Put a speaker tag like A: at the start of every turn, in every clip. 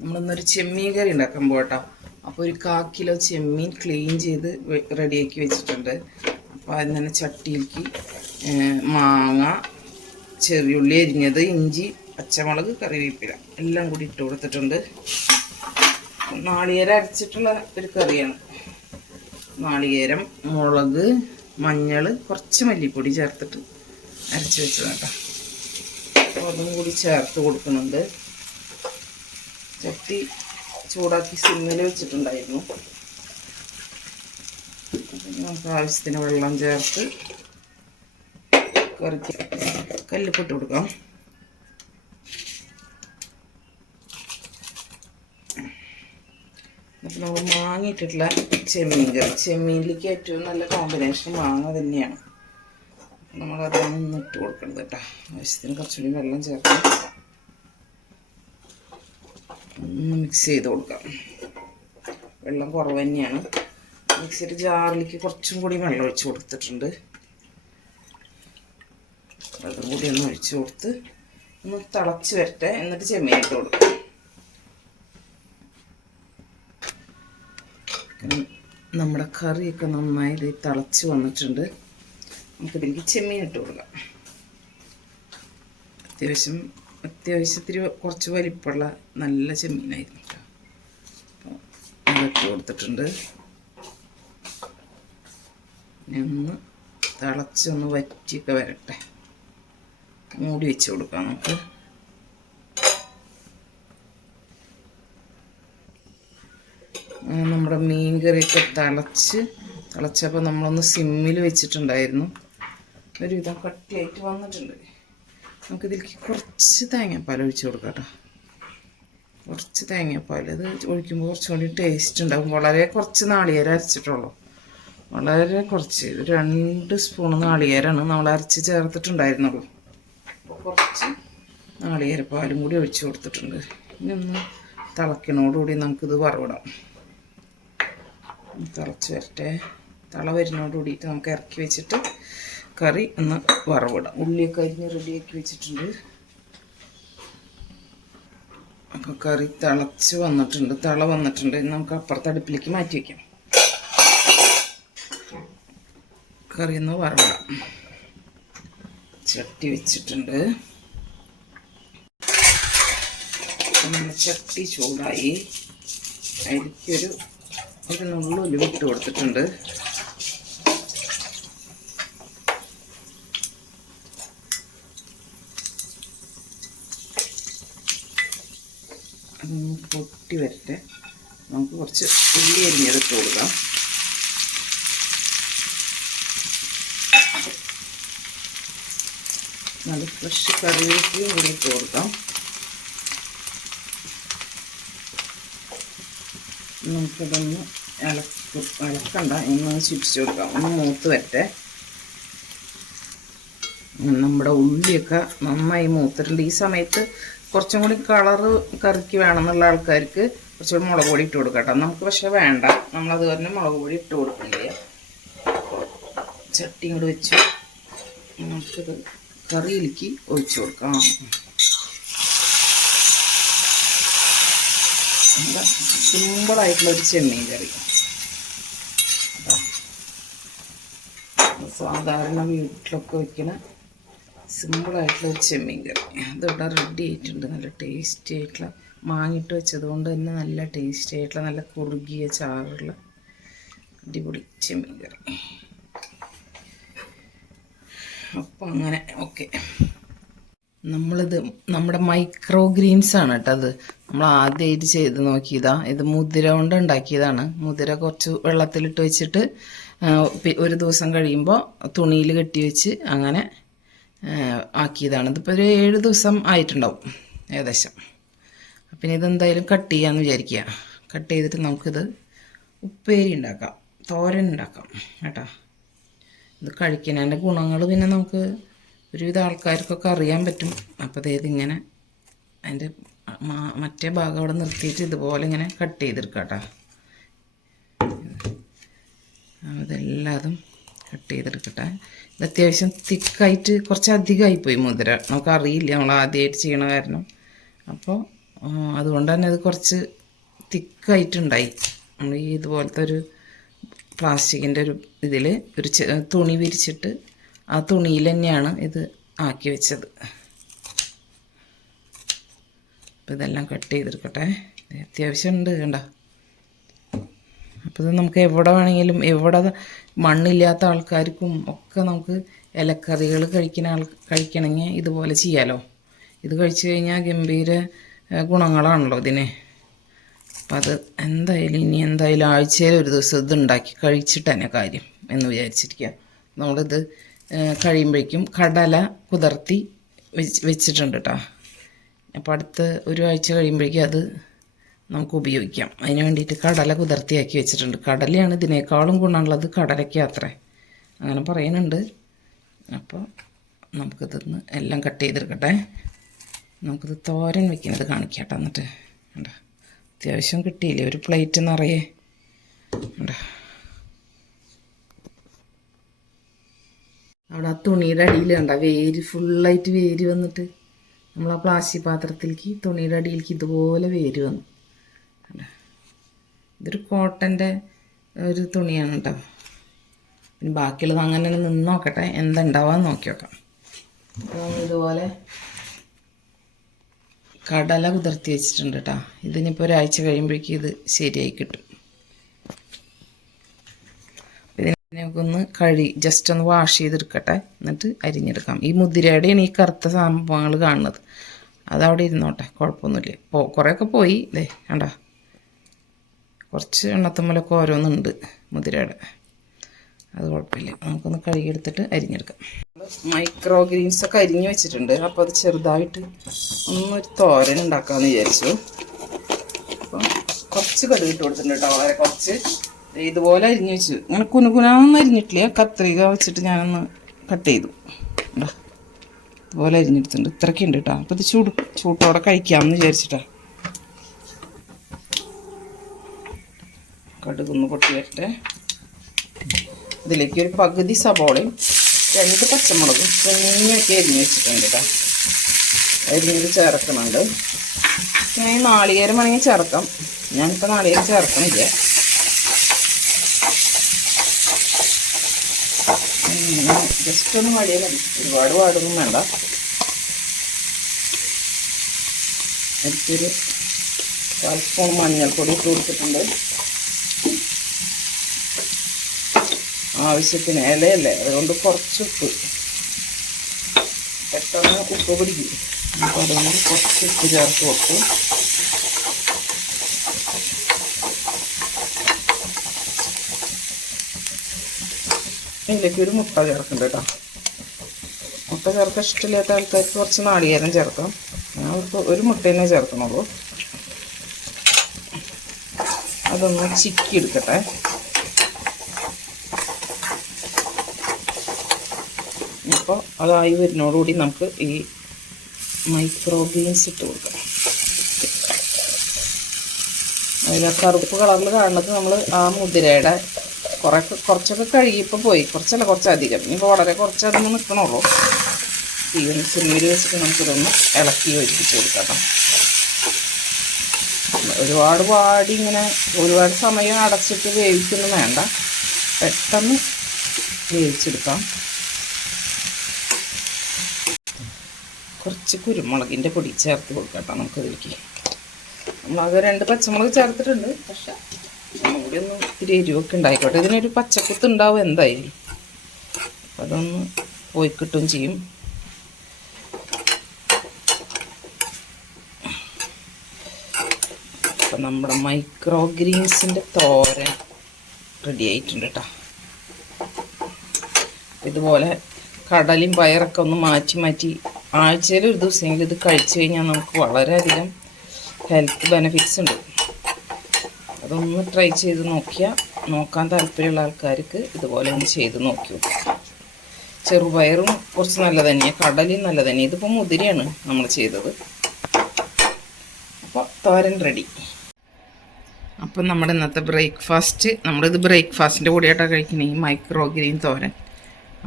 A: നമ്മളിന്നൊരു ചെമ്മീൻ കറി ഉണ്ടാക്കാൻ പോകട്ടോ അപ്പോൾ ഒരു കാ കിലോ ചെമ്മീൻ ക്ലീൻ ചെയ്ത് റെഡിയാക്കി വെച്ചിട്ടുണ്ട്. അപ്പോൾ അതിന് തന്നെ ചട്ടിയിലേക്ക് മാങ്ങ ചെറിയുള്ളി അരിഞ്ഞത് ഇഞ്ചി പച്ചമുളക് കറിവേപ്പില എല്ലാം കൂടി ഇട്ട് കൊടുത്തിട്ടുണ്ട്. നാളികേരം അരച്ചിട്ടുള്ള ഒരു കറിയാണ്. നാളികേരം മുളക് മഞ്ഞൾ കുറച്ച് മല്ലിപ്പൊടി ചേർത്തിട്ട് അരച്ച് വെച്ചതാണ് കേട്ടോ. അപ്പോൾ അതും കൂടി ചേർത്ത് കൊടുക്കുന്നുണ്ട്. ചട്ടി ചൂടാക്കി സിമ്മിൽ വെച്ചിട്ടുണ്ടായിരുന്നു. നമുക്ക് ആവശ്യത്തിന് വെള്ളം ചേർത്ത് കറിക്ക് കല്ലിപ്പിട്ട് കൊടുക്കാം. അപ്പം നമ്മൾ മാങ്ങിയിട്ടുള്ള ചെമ്മീൻ കറി. ചെമ്മീനിലേക്ക് ഏറ്റവും നല്ല കോമ്പിനേഷൻ മാങ്ങ തന്നെയാണ്. നമ്മൾ അതൊന്നും ഇട്ട് കൊടുക്കണം കേട്ടോ. ആവശ്യത്തിന് കുറച്ചുകൂടി വെള്ളം ചേർക്കാം മിക്സ് ചെയ്ത് കൊടുക്കാം. വെള്ളം കുറവ് തന്നെയാണ്. മിക്സിയുടെ ജാറിലേക്ക് കുറച്ചും കൂടി വെള്ളം ഒഴിച്ച് കൊടുത്തിട്ടുണ്ട്. അതും കൂടി ഒന്ന് ഒഴിച്ച് കൊടുത്ത് ഒന്ന് തിളച്ച് വരട്ടെ എന്നിട്ട് ചെമ്മീനിട്ട് കൊടുക്കും. നമ്മുടെ കറിയൊക്കെ നന്നായി ഇത് തിളച്ച് വന്നിട്ടുണ്ട്. നമുക്കിതിലേക്ക് ചെമ്മീൻ ഇട്ട് കൊടുക്കാം. അത്യാവശ്യം അത്യാവശ്യത്തിന് കുറച്ച് വലിപ്പമുള്ള നല്ല ചെമ്മീനായിരുന്നു കേട്ടോ. അതിട്ട് കൊടുത്തിട്ടുണ്ട്. ഒന്ന് തിളച്ചൊന്ന് വറ്റിയൊക്കെ വരട്ടെ. മൂടി വെച്ച് കൊടുക്കാം നമുക്ക്. നമ്മുടെ മീൻ കറിയൊക്കെ തിളച്ച് തിളച്ചപ്പോൾ നമ്മളൊന്ന് സിമ്മിൽ വെച്ചിട്ടുണ്ടായിരുന്നു. ഒരുവിധം കട്ടിയായിട്ട് വന്നിട്ടുണ്ട്. നമുക്കിതിലേക്ക് കുറച്ച് തേങ്ങാപ്പാൽ ഒഴിച്ച് കൊടുക്കാം കേട്ടോ. കുറച്ച് തേങ്ങാപ്പാൽ. ഇത് ഒഴിക്കുമ്പോൾ കുറച്ചും കൂടി ടേസ്റ്റ് ഉണ്ടാകും വളരെ കുറച്ച് നാളികേരം അരച്ചിട്ടുള്ളൂ. വളരെ കുറച്ച്. രണ്ട് സ്പൂൺ നാളികേരമാണ് നമ്മൾ അരച്ച് ചേർത്തിട്ടുണ്ടായിരുന്നുള്ളൂ. അപ്പോൾ കുറച്ച് നാളികേരപ്പാലും കൂടി ഒഴിച്ച് കൊടുത്തിട്ടുണ്ട്. ഇനി ഒന്ന് തിളക്കിനോടുകൂടി നമുക്കിത് വറവിടാം. തിളച്ച് വരട്ടെ. തള വരുന്നോട് കൂടിയിട്ട് നമുക്ക് ഇറക്കി വെച്ചിട്ട് കറി ഒന്ന് വറവിടാം. ഉള്ളിയൊക്കെ അരിഞ്ഞ് റെഡിയാക്കി വെച്ചിട്ടുണ്ട്. അപ്പോൾ കറി തിളച്ച് വന്നിട്ടുണ്ട് തള വന്നിട്ടുണ്ട്. നമുക്ക് അപ്പുറത്തെ അടുപ്പിലേക്ക് മാറ്റി വയ്ക്കാം കറി ഒന്ന് വറവിടാം. ചട്ടി വെച്ചിട്ടുണ്ട്. നമ്മൾ ചട്ടി ചൂടായി. അതിലേക്കൊരു ഒരു നുള്ളൊലി വിട്ട് കൊടുത്തിട്ടുണ്ട്. പൊട്ടി വരട്ടെ. നമുക്ക് കുറച്ച് ഉള്ളി അരിഞ്ഞത് കൊടുക്കാം. നല്ല ഫ്രഷ് കറിവേപ്പിലയും കൂടി ഇട്ട് കൊടുക്കാം. നമുക്കിതൊന്ന് ഇളക്കും ഇളക്കണ്ട ഒന്ന് ചുറ്റിച്ച് കൊടുക്കാം. ഒന്ന് മൂത്ത് വരട്ടെ. നമ്മുടെ ഉള്ളിയൊക്കെ നന്നായി മൂത്തിട്ടുണ്ട്. ഈ സമയത്ത് കുറച്ചും കൂടി കളറ് കറിക്ക് വേണമെന്നുള്ള ആൾക്കാർക്ക് കുറച്ചുകൂടി മുളക് പൊടി ഇട്ട് കൊടുക്കാം കേട്ടോ. നമുക്ക് പക്ഷെ വേണ്ട. നമ്മളത് തന്നെ മുളക് പൊടി ഇട്ട് കൊടുക്കണ്ടേ ചട്ടി കൂടി വെച്ചു നമുക്കിത് കറിയിലേക്ക് ഒഴിച്ചു കൊടുക്കാം. സിമ്പിളായിട്ടുള്ള ഒരു ചെമ്മീൻ കറി. സാധാരണ വീട്ടിലൊക്കെ വെക്കുന്ന സിമ്പിളായിട്ടുള്ള ഒരു ചെമ്മീൻ കറി. അതിവിടെ റെഡി ആയിട്ടുണ്ട്. നല്ല ടേസ്റ്റി ആയിട്ടുള്ള മാങ്ങിട്ട് വെച്ചതുകൊണ്ട് തന്നെ നല്ല ടേസ്റ്റി ആയിട്ടുള്ള നല്ല കുറുകിയ ചാറുള്ള അടിപൊളി ചെമ്മീൻ കറി. അപ്പം അങ്ങനെ ഓക്കെ നമ്മളിത് നമ്മുടെ മൈക്രോ ഗ്രീൻസ് ആണ് കേട്ടോ അത്. നമ്മൾ ആദ്യമായിട്ട് ചെയ്ത് നോക്കിയതാ. ഇത് മുതിര കൊണ്ട് ഉണ്ടാക്കിയതാണ്. മുതിര കുറച്ച് വെള്ളത്തിലിട്ട് വെച്ചിട്ട് ഒരു ദിവസം കഴിയുമ്പോൾ തുണിയിൽ കെട്ടി വെച്ച് അങ്ങനെ ആക്കിയതാണ്. ഇതിപ്പോൾ ഒരു ഏഴ് ദിവസം ആയിട്ടുണ്ടാവും ഏകദേശം. പിന്നെ ഇതെന്തായാലും കട്ട് ചെയ്യാമെന്ന് വിചാരിക്കുക കട്ട് ചെയ്തിട്ട് നമുക്കിത് ഉപ്പേരി ഉണ്ടാക്കാം തോരൻ ഉണ്ടാക്കാം കേട്ടോ. ഇത് കഴിക്കുന്നതിന്റെ ഗുണങ്ങൾ പിന്നെ നമുക്ക് ഒരുവിധ ആൾക്കാർക്കൊക്കെ അറിയാൻ പറ്റും. അപ്പോൾ അതായത് ഇങ്ങനെ അതിന്റെ മറ്റേ ഭാഗം അവിടെ നിർത്തിയിട്ട് ഇതുപോലെ ഇങ്ങനെ കട്ട് ചെയ്തെടുക്കാം കേട്ടോ അതെല്ലാതും കട്ട് ചെയ്തെടുക്കട്ടെ ഇത് അത്യാവശ്യം തിക്കായിട്ട് കുറച്ച് അധികമായി പോയി മുതിര. നമുക്ക് അറിയില്ല നമ്മൾ ആദ്യമായിട്ട് ചെയ്യണ കാരണം. അപ്പോൾ അതുകൊണ്ട് തന്നെ അത് കുറച്ച് തിക്കായിട്ടുണ്ടായി. നമ്മൾ ഈ ഇതുപോലത്തെ ഒരു പ്ലാസ്റ്റിക്കിന്റെ ഒരു ഇതിൽ ഒരു തുണി വിരിച്ചിട്ട് ആ തുണിയിൽ തന്നെയാണ് ഇത് ആക്കി വെച്ചത്. അപ്പോൾ ഇതെല്ലാം കട്ട് ചെയ്തെടുക്കട്ടെ അത്യാവശ്യം ഉണ്ട് കണ്ട? ഇത് നമുക്ക് എവിടെ വേണമെങ്കിലും എവിടെ മണ്ണില്ലാത്ത ആൾക്കാർക്കും ഒക്കെ നമുക്ക് ഇലക്കറികൾ കഴിക്കുന്ന ആൾ കഴിക്കണമെങ്കിൽ ഇതുപോലെ ചെയ്യാമല്ലോ ഇത് കഴിച്ചു കഴിഞ്ഞാൽ ഗംഭീര ഗുണങ്ങളാണല്ലോ ഇതിന്. അപ്പം അത് എന്തായാലും ഇനി എന്തായാലും ആഴ്ചയിൽ ഒരു ദിവസം ഇത് ഉണ്ടാക്കി കഴിച്ചിട്ട് തന്നെ കാര്യം എന്ന് വിചാരിച്ചിരിക്കുക നമ്മളിത് കഴിയുമ്പോഴേക്കും കടല കുതിർത്തി വെച്ച് വെച്ചിട്ടുണ്ട് കേട്ടോ അപ്പോൾ അടുത്ത ഒരു ആഴ്ച കഴിയുമ്പോഴേക്കും അത് നമുക്ക് ഉപയോഗിക്കാം അതിന് വേണ്ടിയിട്ട് കടല കുതിർത്തിയാക്കി വെച്ചിട്ടുണ്ട്. കടലയാണ് ഇതിനേക്കാളും ഗുണമുള്ളത് കടലയ്ക്ക് അത്രേ. അങ്ങനെ പറയുന്നുണ്ട്. അപ്പോൾ നമുക്കിതൊന്ന് എല്ലാം കട്ട് ചെയ്തെടുക്കട്ടെ. നമുക്കിത് തോരൻ വെക്കുന്നത് കാണിക്കാം എന്നിട്ട്. കണ്ടോ? അത്യാവശ്യം കിട്ടിയില്ലേ? ഒരു പ്ലേറ്റ് നിറയെ. കണ്ടോ? അവിടെ ആ തുണിയുടെ അടിയിൽ കണ്ട? വേര് ഫുള്ളായിട്ട് വേര് വന്നിട്ട്. നമ്മൾ ആ പ്ലാസ്റ്റിക് പാത്രത്തിലേക്ക് തുണിയുടെ അടിയിലേക്ക് ഇതുപോലെ വേര് വന്നു? ഇതൊരു കോട്ടന്റെ ഒരു തുണിയാണ് കേട്ടോ പിന്നെ ബാക്കിയുള്ളത് അങ്ങനെ നിന്ന് നോക്കട്ടെ. എന്തുണ്ടാവാന്ന് നോക്കി നോക്കാം. അപ്പം ഇതുപോലെ കടല കുതിർത്തി വെച്ചിട്ടുണ്ട് കേട്ടോ ഇതിനിപ്പോൾ ഒരാഴ്ച കഴിയുമ്പോഴേക്കും ഇത് ശരിയായി കിട്ടും. നമുക്കൊന്ന് കഴി ജസ്റ്റ് ഒന്ന് വാഷ് ചെയ്തെടുക്കട്ടെ. എന്നിട്ട് അരിഞ്ഞെടുക്കാം. ഈ മുതിരയുടെയാണ് ഈ കറുത്ത സംഭവങ്ങൾ കാണുന്നത്. അതവിടെ ഇരുന്നോട്ടെ. കുഴപ്പമൊന്നുമില്ല. പോ കുറേയൊക്കെ പോയി. അല്ലേ കണ്ട? കുറച്ച് എണ്ണത്തുമ്മലൊക്കെ ഓരോന്നുണ്ട് മുതിരയുടെ. അത് കുഴപ്പമില്ല. നമുക്കൊന്ന് കഴുകിയെടുത്തിട്ട് അരിഞ്ഞെടുക്കാം. മൈക്രോ ഗ്രീൻസ് ഒക്കെ അരിഞ്ഞ് വെച്ചിട്ടുണ്ട്. അപ്പോൾ അത് ചെറുതായിട്ട് ഒന്നൊരു തോരൻ ഉണ്ടാക്കാമെന്ന് വിചാരിച്ചു. അപ്പം കുറച്ച് കടുക് കൊടുത്തിട്ടുണ്ട് കേട്ടോ. വളരെ കുറച്ച്. ഇതുപോലെ അരിഞ്ഞ് വെച്ചു. ഇങ്ങനെ കുനുകുനാന്ന് അരിഞ്ഞിട്ടില്ല? കത്രിക വെച്ചിട്ട് ഞാനൊന്ന് കട്ട് ചെയ്തു? ഇതുപോലെ അരിഞ്ഞെടുത്തിട്ടുണ്ട്. ഇത്രയ്ക്ക് ഉണ്ട് കേട്ടോ. അപ്പോൾ ഇത് ചൂട് ചൂട്ടോടെ കഴിക്കാമെന്ന് വിചാരിച്ചിട്ടാ. കടുകൊന്ന് പൊട്ടി വരട്ടെ ഇതിലേക്ക് ഒരു പകുതി സബോളയും രണ്ട് പച്ചമുളകും ചെമ്മീനൊക്കെ അരിഞ്ഞ് വെച്ചിട്ടുണ്ട് കേട്ടോ. അരിഞ്ഞത് ചേർക്കുന്നുണ്ട്. ഞാൻ നാളികേരം വേണമെങ്കിൽ ചേർക്കാം. ഞാനിപ്പോൾ നാളികേരം ചേർക്കണില്ല ജസ്റ്റ് ഒന്ന് വഴിയാൽ ഒരുപാട് പാടൊന്നും വേണ്ട. എനിക്കൊരു കാൽ സ്പൂൺ മഞ്ഞൾപ്പൊടി ഇട്ട് കൊടുത്തിട്ടുണ്ട്. ആവശ്യത്തിന് ഇലയല്ലേ? അതുകൊണ്ട് കുറച്ച് ഉപ്പ് പെട്ടെന്ന് ഉപ്പ് പിടിക്കും. അപ്പോൾ അതുകൊണ്ട് കുറച്ച് ഉപ്പ് ചേർത്ത് വെക്കും ഇതിലേക്ക് ഒരു മുട്ട ചേർക്കുന്നുണ്ട് കേട്ടോ. മുട്ട ചേർക്കാൻ ഇഷ്ടമില്ലാത്ത ആൾക്കാർക്ക് കുറച്ച് നാളികേരം ചേർക്കാം. ഞാൻ അവർക്ക് ഒരു മുട്ട തന്നെ ചേർക്കണുള്ളൂ. അതൊന്ന് ചിക്കി എടുക്കട്ടെ അപ്പോൾ അതായി വരുന്നതോടുകൂടി നമുക്ക് ഈ മൈക്രോ ബീൻസ് ഇട്ട് കൊടുക്കാം. അതിൽ കറുപ്പ് കളറിൽ കാണുന്നത് നമ്മൾ ആ മുതിരയുടെ കുറേ കുറച്ചൊക്കെ കഴുകിയപ്പോൾ പോയി. കുറച്ചല്ല കുറച്ചധികം. ഇനിയിപ്പോൾ വളരെ കുറച്ചധികം നിൽക്കണുള്ളൂ തീ ഒന്ന് സിമ്മിൽ വെച്ചിട്ട് നമുക്കിതൊന്ന് ഇളക്കി ഒഴിപ്പിച്ച് കൊടുക്കാം. കേട്ടോ. ഒരുപാട് വാടി ഇങ്ങനെ ഒരുപാട് സമയം അടച്ചിട്ട് വേവിക്കൊന്നും വേണ്ട. പെട്ടെന്ന് വേവിച്ചെടുക്കാം. കുറച്ച് കുരുമുളകിന്റെ പൊടി ചേർത്ത് കൊടുക്കാം കേട്ടോ നമുക്കതിലേക്ക്. നമ്മളത് രണ്ട് പച്ചമുളക് ചേർത്തിട്ടുണ്ട്. പക്ഷെ നമ്മുടെ ഒന്ന് ഇത്തിരി എരിവൊക്കെ ഉണ്ടായിക്കോട്ടെ. ഇതിനൊരു പച്ചക്കുത്ത് ഉണ്ടാവും എന്തായാലും. അപ്പം അതൊന്ന് പോയി കിട്ടും ചെയ്യും. അപ്പം നമ്മുടെ മൈക്രോ ഗ്രീൻസിന്റെ തോരൻ റെഡി ആയിട്ടുണ്ട് കേട്ടോ. ഇതുപോലെ കടലും പയറൊക്കെ ഒന്ന് മാറ്റി മാറ്റി ആഴ്ചയിൽ ഒരു ദിവസമെങ്കിലും ഇത് കഴിച്ചു കഴിഞ്ഞാൽ നമുക്ക് വളരെയധികം ഹെൽത്ത് ബെനഫിറ്റ്സ് ഉണ്ട്. അതൊന്ന് ട്രൈ ചെയ്ത് നോക്കിയാൽ നോക്കാൻ താല്പര്യമുള്ള ആൾക്കാർക്ക് ഇതുപോലെ ഒന്ന് ചെയ്ത് നോക്കി ചെറുപയറും കുറച്ച് നല്ല തന്നെയാണ് കടലും നല്ല തന്നെ ഇതിപ്പോൾ മുതിരയാണ് നമ്മൾ ചെയ്തത്. അപ്പോൾ തോരൻ റെഡി അപ്പം നമ്മുടെ ഇന്നത്തെ ബ്രേക്ക്ഫാസ്റ്റ് നമ്മളിത് ബ്രേക്ക്ഫാസ്റ്റിന്റെ കൂടെയായിട്ടാണ് കഴിക്കുന്നത് ഈ മൈക്രോ ഗ്രീൻ തോരൻ.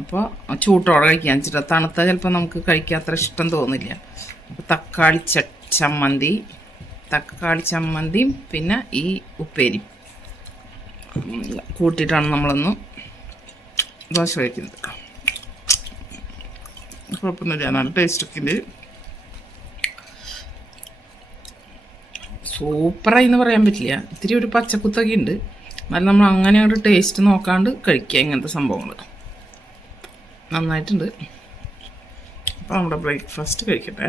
A: അപ്പോൾ ചൂട്ടോടെ കഴിക്കാൻ വെച്ചിട്ട് തണുത്ത ചിലപ്പോൾ നമുക്ക് കഴിക്കാൻ അത്ര ഇഷ്ടം തോന്നില്ല. അപ്പോൾ തക്കാളി ച ചമ്മന്തി തക്കാളി ചമ്മന്തിയും പിന്നെ ഈ ഉപ്പേരി കൂട്ടിയിട്ടാണ് നമ്മളൊന്ന് ദോശ കഴിക്കുന്നത്. കുഴപ്പമൊന്നുമില്ല നല്ല ടേസ്റ്റൊക്കെ ഉണ്ട്. സൂപ്പറായി എന്ന് പറയാൻ പറ്റില്ല. ഇത്തിരി ഒരു പച്ചക്കുത്തൊക്കെ ഉണ്ട്. എന്നാലും നമ്മൾ അങ്ങനെ ഒരു ടേസ്റ്റ് നോക്കാണ്ട് കഴിക്കുക ഇങ്ങനത്തെ സംഭവങ്ങൾ നന്നായിട്ടുണ്ട്. അപ്പോൾ നമ്മുടെ ബ്രേക്ക്ഫാസ്റ്റ് കഴിക്കട്ടെ.